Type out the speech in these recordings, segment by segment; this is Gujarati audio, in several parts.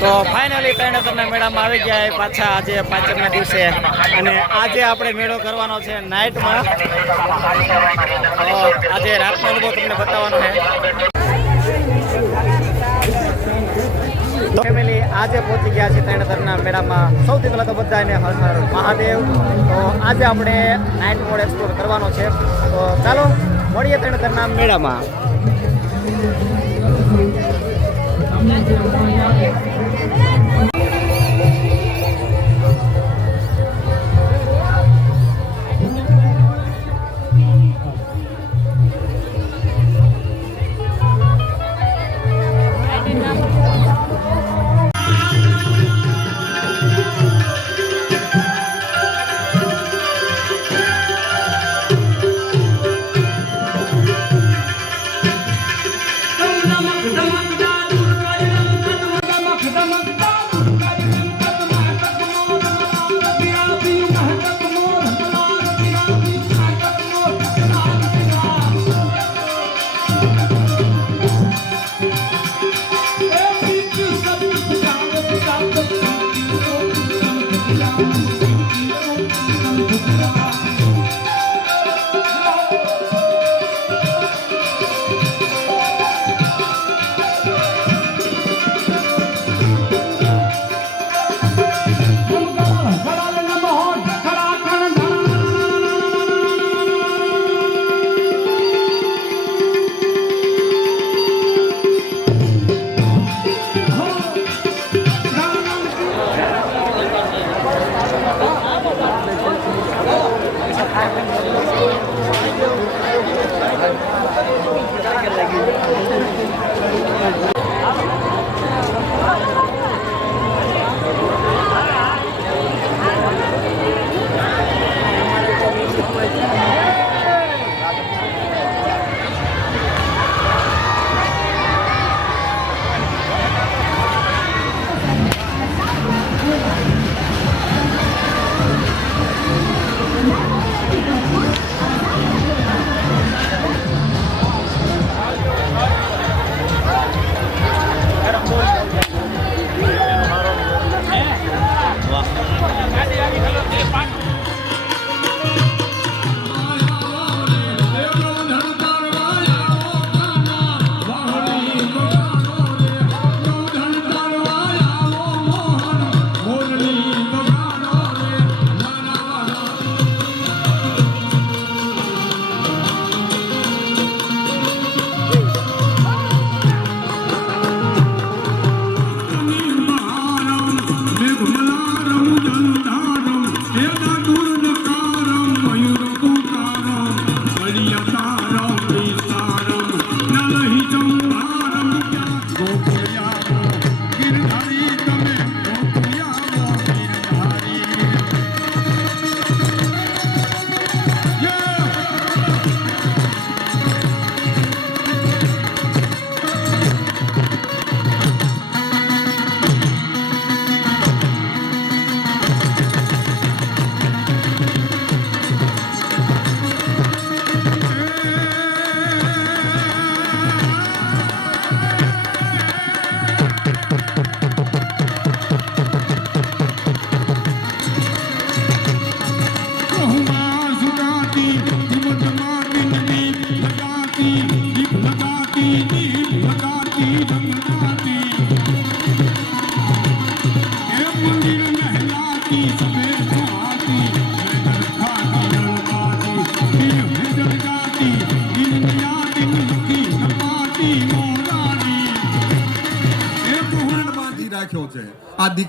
તો ફાઇનલી ત્રણેતરના મેળામાં આવી ગયા પાછા આજે પાંચમના દિવસે. અને આજે આપણે મેળો કરવાનો છે નાઇટમાં. આજે રાતનો અનુભવ તમને બતાવવાનો છે. ફેમિલી આજે પહોંચી ગયા છે ત્રણેતરના મેળામાં. સૌથી પહેલાં તો બધાને હર હર મહાદેવ. તો આજે આપણે નાઇટ મોડ એક્સપ્લોર કરવાનો છે. તો ચાલો, મળીએ ત્રણેતરના મેળામાં. રાખ્યો છે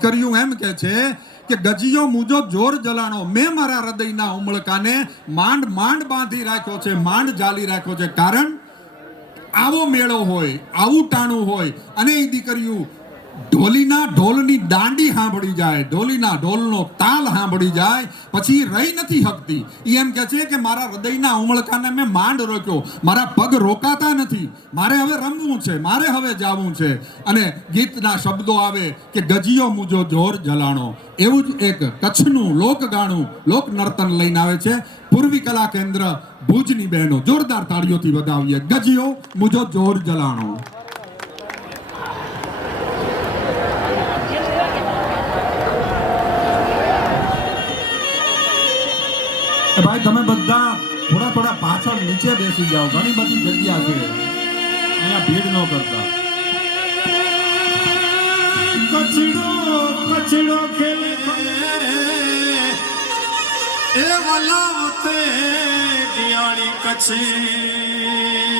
દીકરીઓ એમ કે છે કે ગજીયો મુજો જોર જલાણો. મેં મારા હૃદયના ઉમળકાને માંડ માંડ બાંધી રાખ્યો છે, માંડ જાલી રાખ્યો છે. કારણ આવો મેળો હોય, આવું ટાણું હોય, અને એ દીકરીઓ ઢોલીના ઢોલની દાંડી સાંભળી જાય, ઢોલીના ઢોલનો તાલ સાંભળી જાય, પછી રહી નથી શકતી એ એમ કે છે કે મારા હૃદયના ઉમળકાને મેં માંડ રોક્યો. મારા પગ રોકાતા નથી. મારે હવે રમવું છે, મારે હવે જાવું છે. અને ગીતના શબ્દો આવે કે ગજીયો મુજો જોર જલાણો. એવું જ એક કચ્છનું લોકગાણું, લોક નર્તન લઈને આવે છે. પૂર્વી કલા કેન્દ્ર ભુજની બહેનો જોરદાર તાળીઓથી વધાવીએ ગજીયો મુજો જોર જલાણો. એ ભાઈ તમે બધા થોડા થોડા પાછળ નીચે બેસી જાઓ. ઘણી બધી જગ્યા છે. અહીંયા ભીડ ન કરતા. કચડો કચડો ખેલે. એ વલાવતે દિયાળી કચી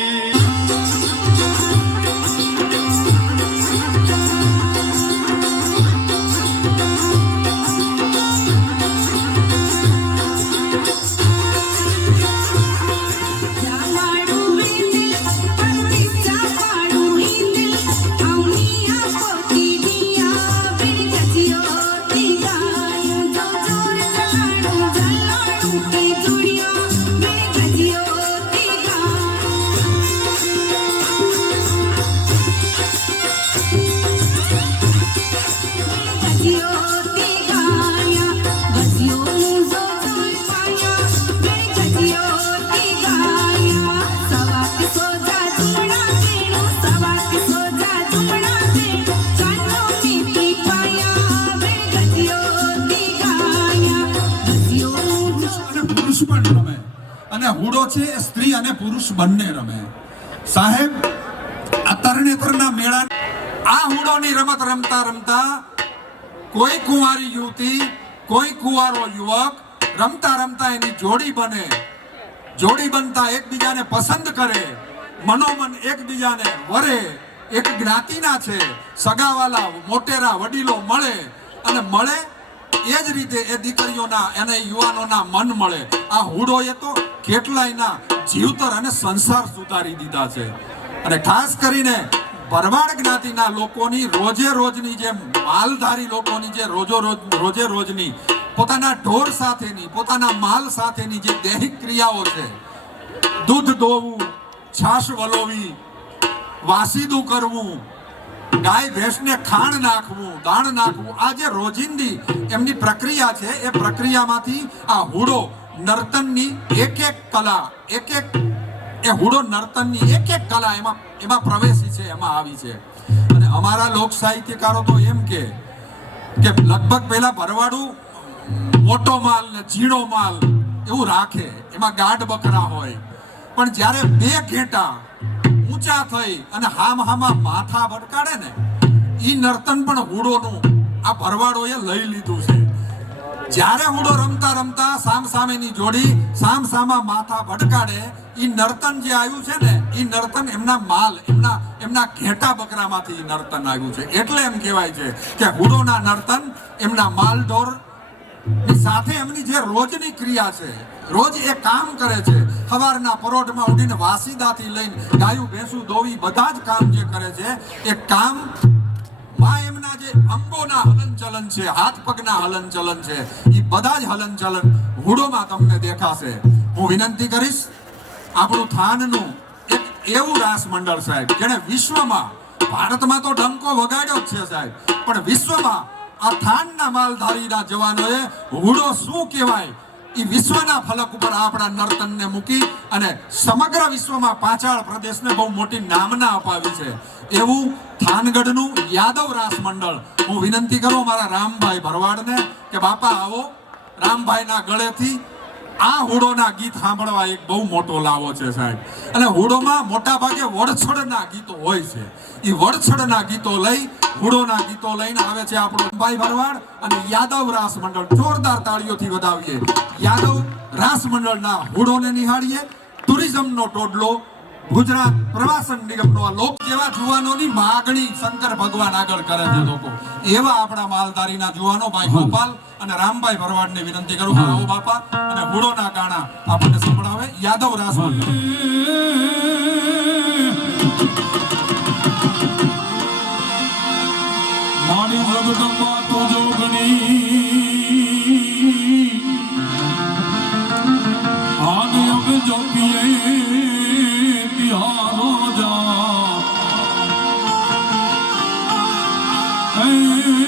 અને હુડો છે એ સ્ત્રી અને પુરુષ બંને રમે. સાહેબ, આ તરણેતરના મેળા આ હુડોની રમત રમતા રમતા કોઈ કુંવારી યુવતી, કોઈ કુંવારો યુવક રમતા રમતા એની જોડી બને. જોડી બનતા એકબીજાને પસંદ કરે, મનોમન એકબીજાને વરે. એક જ્ઞાતિના છે, સગાવાલા, મોટેરા, વડીલો મળે અને મળે એ જ રીતે એ દીકરીઓના અને યુવાનોના મન મળે. આ હુડોએ તો કેટલાયના જીવતર અને સંસાર સુધારી દીધા છે. અને ખાસ કરીને ભરવાડ જ્ઞાતિના લોકોની રોજે રોજની જે માલધારી લોકોની જે રોજો રોજ, રોજે રોજની, પોતાના ઢોર સાથેની, પોતાના માલ સાથેની જે દૈહિક ક્રિયાઓ છે, દૂધ દોવું છાશ વલોવી, વાસીદું કરવું, ગાય ભેંસને ખાણ નાખવું, દાણ નાખવું, આ જે રોજિંદી એમની પ્રક્રિયા છે, એ પ્રક્રિયામાંથી આ હુડો નર્તનની એક એક કલા, એક એક એ હુડો નર્તનની એક એક કલા એમાં એમાં પ્રવેશી છે, એમાં આવી છે. અને અમારા લોક સાહિત્યકારો તો એમ કે કે લગભગ પહેલા ભરવાડું મોટો માલ ને ઝીણો માલ એવું રાખે, એમાં ગાઢ બકરા હોય. પણ જ્યારે બે ઘેટા ઊંચા થઈ અને હામ હામા માથા ભટકાડે ને એ નર્તન પણ હુડોનું આ ભરવાડોએ લઈ લીધું છે. જ્યારે હુડો રમતા રમતા સામ સામેની જોડી સામ સામા માથા ભટકાડે ઈ નર્તન જે આવ્યું છે ને, ઈ નર્તન એમના માલ, એમના એમના ઘેટા બકરામાંથી નર્તન આવ્યું છે. એટલે એમ કહેવાય છે કે હુડોના નર્તન એમના માલ ઢોર સાથે એમની જે રોજની ક્રિયા છે, રોજ એ કામ કરે છે, સવારના પરોઢમાં ઉડીને વાસીદાથી લઈને ગાયું ભેંસું દોવી બધા જ કામ જે કરે છે, એ કામ માં એમના જે અંગોના હલનચલન છે, હાથ પગના હલનચલન છે એ બધા જ હલનચલન હુડોમાં તમને દેખાશે. હું વિનંતી કરીશ, આપણું થાનનું એક એવું રાસ મંડળ સાહેબ, જેણે વિશ્વમાં, ભારતમાં તો ડંકો વગાડ્યો જ છે સાહેબ, પણ વિશ્વમાં આ થાનના માલધારીના જવાનોએ હુડો શું કહેવાય? એ વિશ્વના ફલક ઉપર આપણા નર્તનને મૂકી અને સમગ્ર વિશ્વમાં પાંચાળ પ્રદેશને બહુ મોટી નામના અપાવી છે. એવું થાનગઢનું યાદવ રાસ મંડળ. હું વિનંતી કરું મારા રામભાઈ ભરવાડને કે બાપા આવો, રામભાઈના ગળેથી આ હુડોના ગીત સાંભળવા એક બહુ મોટો લાવો છે સાહેબ. અને હુડોમાં મોટા ભાગે વડછડના ગીતો હોય છે. એ વડછડના ગીતો લઈ હુડોના ગીતો લઈને આવે છે આપણો ભાઈ ભરવાડ અને યાદવ રાસ મંડળ. જોરદાર તાળીઓથી વધાવીએ. યાદવ રાસ મંડળના હુડોને નિહાળીએ. ટુરિઝમનો ટોડલો ગુજરાત પ્રવાસન નિગમનો આ લોક જેવા જુવાનોની માગણી શંકર ભગવાન આગળ કરે છે લોકો. એવા આપણા માલધારીના જુવાનો ભાઈ ગોપાલ અને રામભાઈ ભરવાડને વિનંતી કરું આવો બાપા અને હુડોના ગાણા આપણને સંભળાવે. યાદવ રાસ મંડળ. હે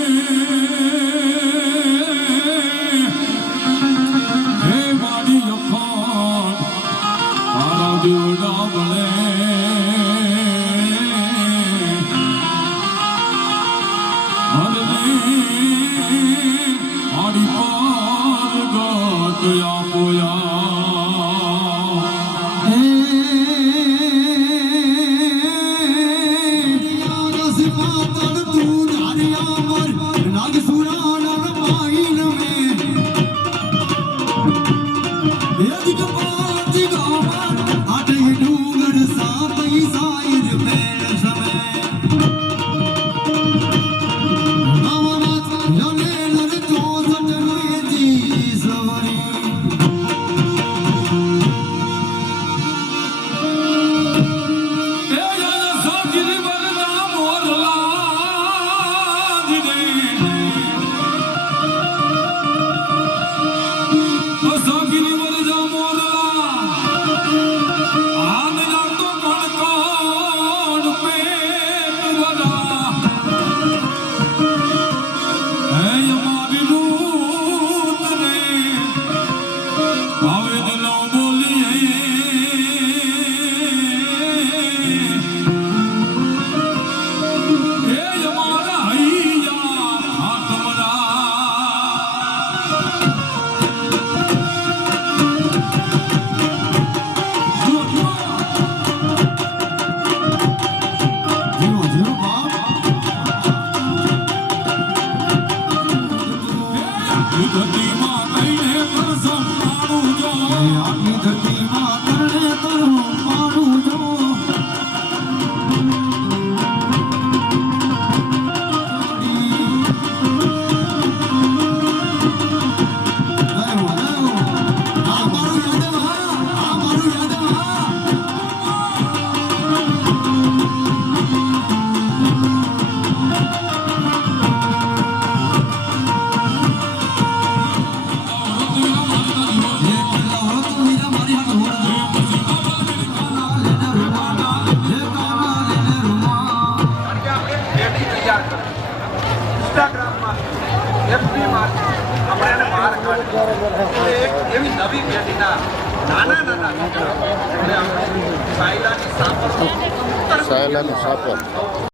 એવી પેઢીના સાયલાની સાપર